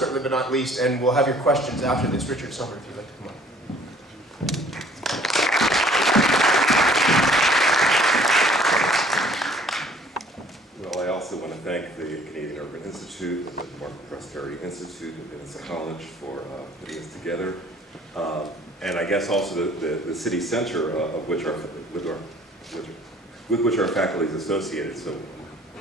certainly but not least, and we'll have your questions after this. Richard Sommer, if you'd like to come up. Well, I also want to thank the Canadian Urban Institute and the Market Prosperity Institute and Venice College for putting this together. And I guess also the city center of which with which our faculty is associated. So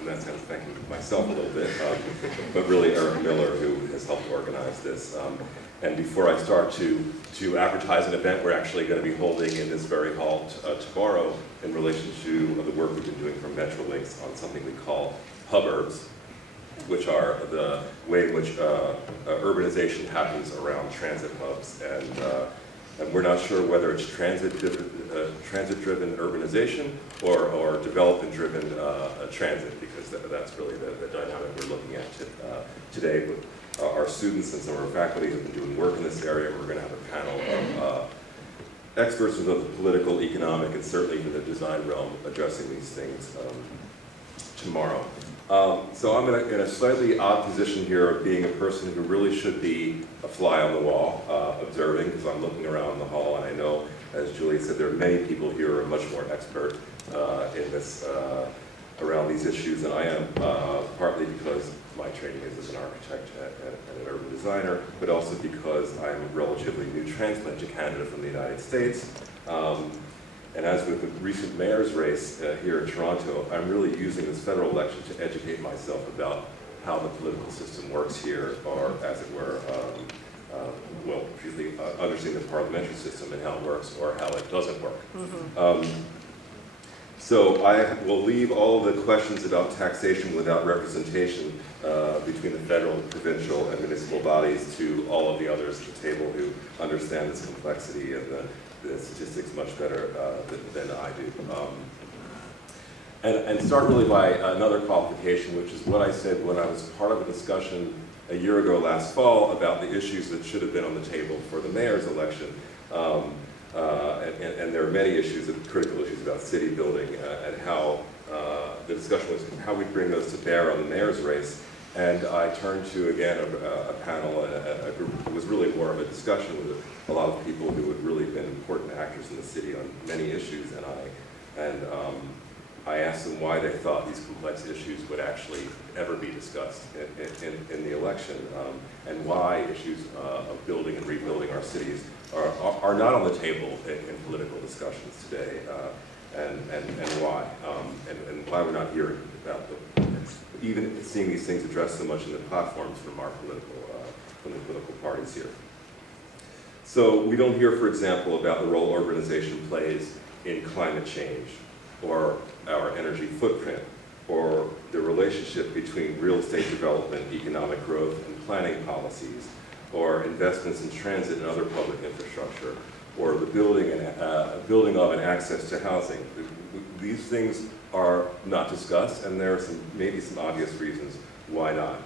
in that sense, thanking myself a little bit, but really Eric Miller, who has helped organize this. And before I start to advertise an event we're actually going to be holding in this very hall tomorrow in relation to the work we've been doing for Metrolinx on something we call hubbers, which are the way in which urbanization happens around transit hubs. And we're not sure whether it's transit-driven urbanization or development-driven transit, because that's really the dynamic we're looking at today. But our students and some of our faculty have been doing work in this area. We're going to have a panel of experts in both the political, economic, and certainly in the design realm addressing these things tomorrow. So I'm in a slightly odd position here of being a person who really should be a fly on the wall, observing, because I'm looking around the hall, and I know, as Julie said, there are many people here who are much more expert in this, around these issues than I am, partly because my training is as an architect and an urban designer, but also because I'm a relatively new transplant to Canada from the United States. And as with the recent mayor's race here in Toronto, I'm really using this federal election to educate myself about how the political system works here, or as it were, well, usually understanding the parliamentary system and how it works or how it doesn't work. So I will leave all of the questions about taxation without representation between the federal, provincial, and municipal bodies to all of the others at the table who understand this complexity and the statistics much better than I do. And start really by another qualification, which is what I said when I was part of a discussion a year ago last fall about the issues that should have been on the table for the mayor's election. And there are many issues, critical issues about city building and how the discussion was how we bring those to bear on the mayor's race. And I turned to, again, a panel, a group. It was really more of a discussion with a lot of people who had really been important actors in the city on many issues. And I asked them why they thought these complex issues would actually ever be discussed in the election, and why issues of building and rebuilding our cities are not on the table in political discussions today, and why, and why we're not hearing about them, even seeing these things addressed so much in the platforms from the political parties here. So we don't hear, for example, about the role urbanization plays in climate change, or our energy footprint, or the relationship between real estate development, economic growth, and planning policies, or investments in transit and other public infrastructure, or the building of and access to housing. These things are not discussed, and there are maybe some obvious reasons why not.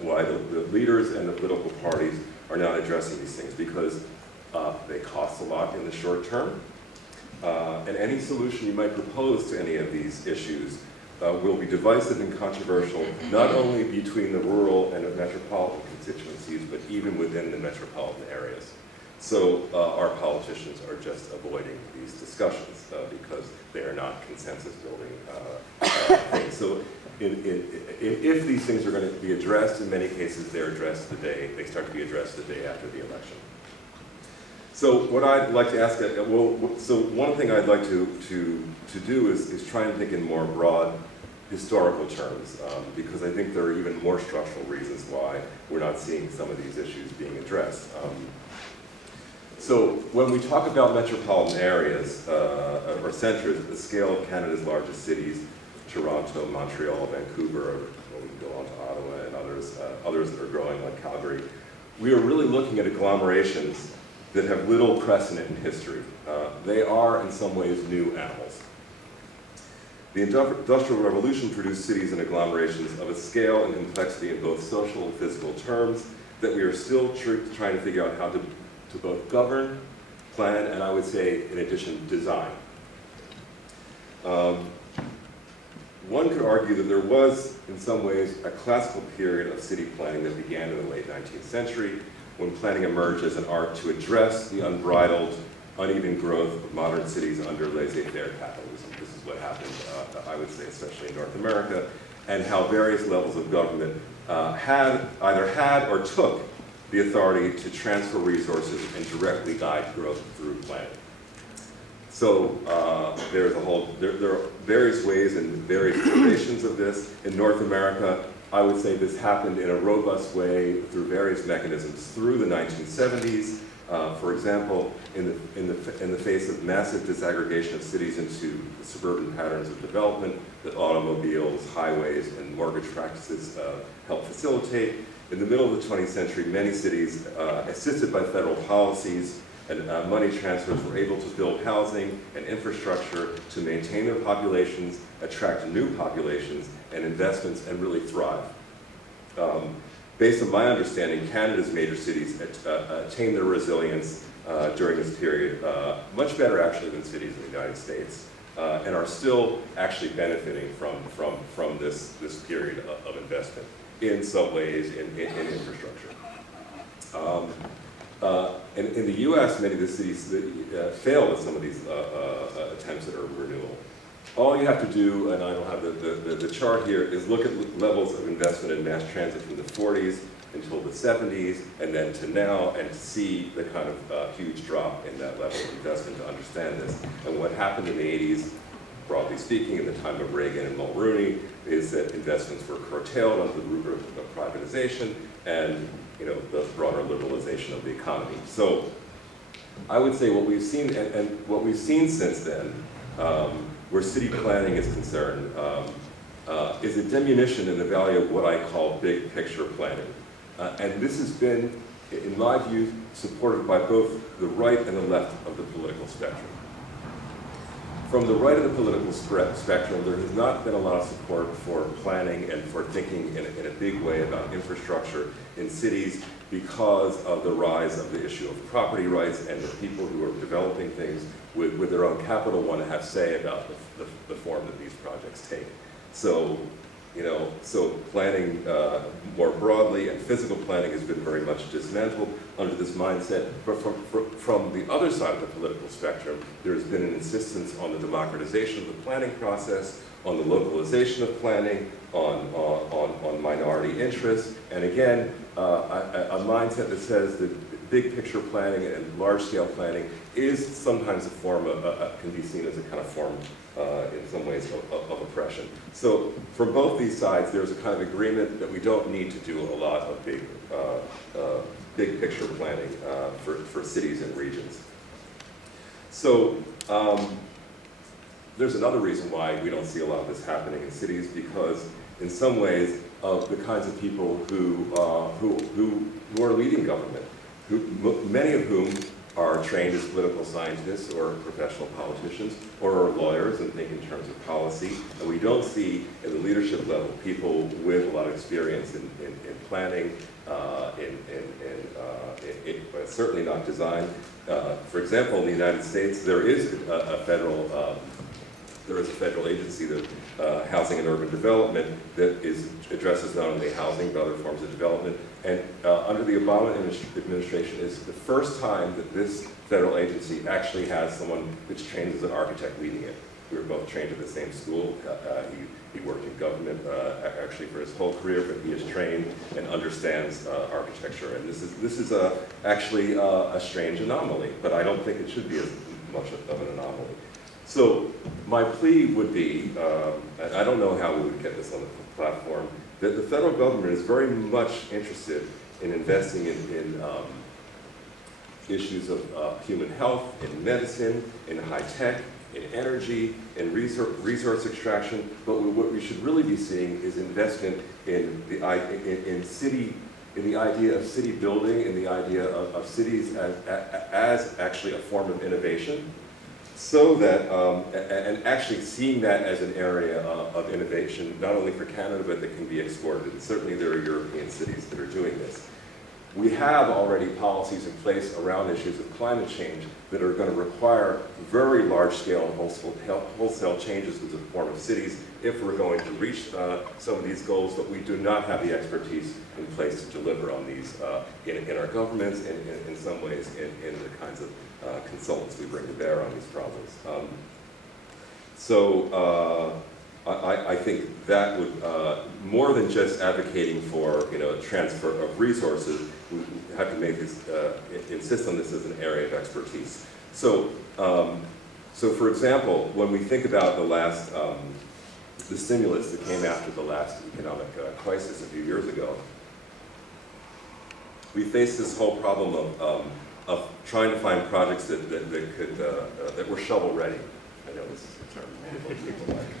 Why the leaders and the political parties are not addressing these things, because they cost a lot in the short term, and any solution you might propose to any of these issues will be divisive and controversial, not only between the rural and metropolitan constituencies, but even within the metropolitan areas. So our politicians are just avoiding these discussions because they are not consensus building things. So if these things are going to be addressed, in many cases they start to be addressed the day after the election. So what I'd like to ask, so one thing I'd like to do is try and think in more broad historical terms, because I think there are even more structural reasons why we're not seeing some of these issues being addressed. So when we talk about metropolitan areas or centers at the scale of Canada's largest cities, Toronto, Montreal, Vancouver, or we can go on to Ottawa and others that are growing like Calgary, we are really looking at agglomerations that have little precedent in history. They are, in some ways, new animals. The Industrial Revolution produced cities and agglomerations of a scale and complexity in both social and physical terms that we are still trying to figure out how to both govern, plan, and I would say, in addition, design. one could argue that there was, in some ways, a classical period of city planning that began in the late 19th century, when planning emerged as an art to address the unbridled, uneven growth of modern cities under laissez-faire capitalism. This is what happened, I would say, especially in North America, and how various levels of government either had or took the authority to transfer resources and directly guide growth through planning. So there are various ways and various iterations of this. In North America, I would say this happened in a robust way through various mechanisms through the 1970s. For example, in the face of massive disaggregation of cities into suburban patterns of development that automobiles, highways, and mortgage practices helped facilitate. In the middle of the 20th century, many cities, assisted by federal policies and money transfers, were able to build housing and infrastructure to maintain their populations, attract new populations and investments, and really thrive. Based on my understanding, Canada's major cities attained their resilience during this period, much better actually than cities in the United States, and are still actually benefiting from this period of investment in some ways in infrastructure. In the U.S., many of the cities failed at some of these attempts at urban renewal. All you have to do, and I don't have the chart here, is look at levels of investment in mass transit from the 40s until the 70s, and then to now, and to see the kind of huge drop in that level of investment to understand this. And what happened in the 80s, broadly speaking, in the time of Reagan and Mulrooney, is that investments were curtailed under the rubric of privatization and the broader liberalization of the economy. So I would say what we've seen, and what we've seen since then, where city planning is concerned, is a diminution in the value of what I call big picture planning. And this has been, in my view, supported by both the right and the left of the political spectrum. From the right of the political spectrum, there has not been a lot of support for planning and for thinking in a big way about infrastructure in cities because of the rise of the issue of property rights, and the people who are developing things with their own capital want to have say about the form that these projects take. So, so planning more broadly and physical planning has been very much dismantled under this mindset. But from the other side of the political spectrum, there has been an insistence on the democratization of the planning process, on the localization of planning, on minority interests, and again, a mindset that says that big picture planning and large scale planning is sometimes a form of, can be seen as a kind of form in some ways of oppression. So from both these sides, there's a kind of agreement that we don't need to do a lot of big picture planning for cities and regions. So there's another reason why we don't see a lot of this happening in cities, because in some ways of the kinds of people who are leading government, many of whom are trained as political scientists or professional politicians or are lawyers and think in terms of policy. And we don't see at the leadership level people with a lot of experience in planning, certainly not design. For example, in the United States, there is a federal agency, that Housing and Urban Development, that addresses not only housing but other forms of development. And under the Obama administration, is the first time that this federal agency actually has someone that's trained as an architect leading it. We were both trained at the same school. He worked in government actually for his whole career, but he is trained and understands architecture. And this is actually a strange anomaly, but I don't think it should be as much of an anomaly. So my plea would be, and I don't know how we would get this on the platform, that the federal government is very much interested in investing in issues of human health, in medicine, in high tech, in energy, in resource extraction. But what we should really be seeing is investment in the idea of city building, in the idea of cities as actually a form of innovation. So that, and actually seeing that as an area of innovation, not only for Canada, but that can be exported. And certainly there are European cities that are doing this. We have already policies in place around issues of climate change that are going to require very large-scale and wholesale changes in the form of cities if we're going to reach some of these goals, but we do not have the expertise in place to deliver on these in our governments, in some ways in the kinds of consultants we bring to bear on these problems. I think that would, more than just advocating for a transfer of resources, we have to make this, insist on this as an area of expertise. So for example, when we think about the stimulus that came after the last economic crisis a few years ago, we faced this whole problem of trying to find projects that were shovel ready. I know this is a term people like.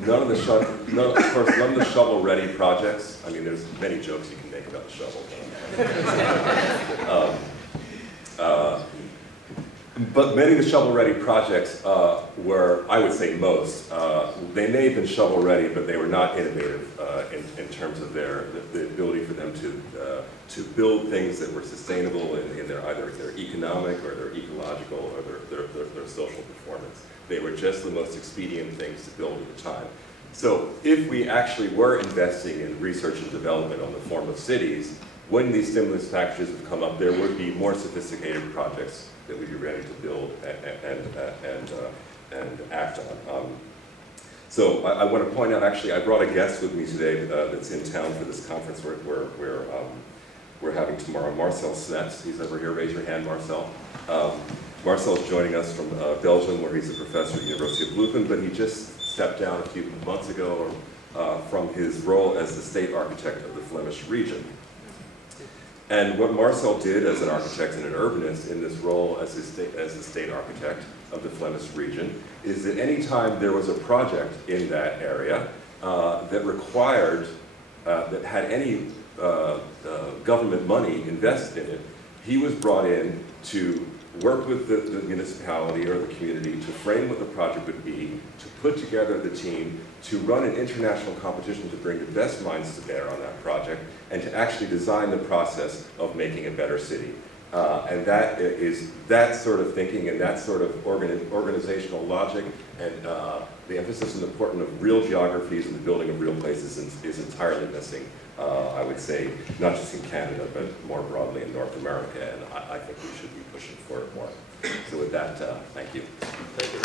None of the shovel-ready projects. I mean, there's many jokes you can make about the shovel. But many of the shovel-ready projects were, I would say most, they may have been shovel-ready, but they were not innovative in terms of the ability for them to build things that were sustainable in either their economic or their ecological or their social performance. They were just the most expedient things to build at the time. So if we actually were investing in research and development on the form of cities, when these stimulus packages would come up, there would be more sophisticated projects that we'd be ready to build and act on. So I want to point out, actually, I brought a guest with me today that's in town for this conference we're having tomorrow, Marcel Snets. He's over here. Raise your hand, Marcel. Marcel is joining us from Belgium, where he's a professor at the University of Leuven, but he just stepped down a few months ago from his role as the state architect of the Flemish region. And what Marcel did as an architect and an urbanist in this role as the state architect of the Flemish region is that any time there was a project in that area that required, that had any government money invested in it, he was brought in to work with the municipality or the community to frame what the project would be, to put together the team, to run an international competition to bring the best minds to bear on that project, and to actually design the process of making a better city. And that is that sort of thinking and that sort of organizational logic and the emphasis on the importance of real geographies and the building of real places is entirely missing, I would say, not just in Canada, but more broadly in North America, and I think we should be pushing for it more. So with that, thank you. Thank you.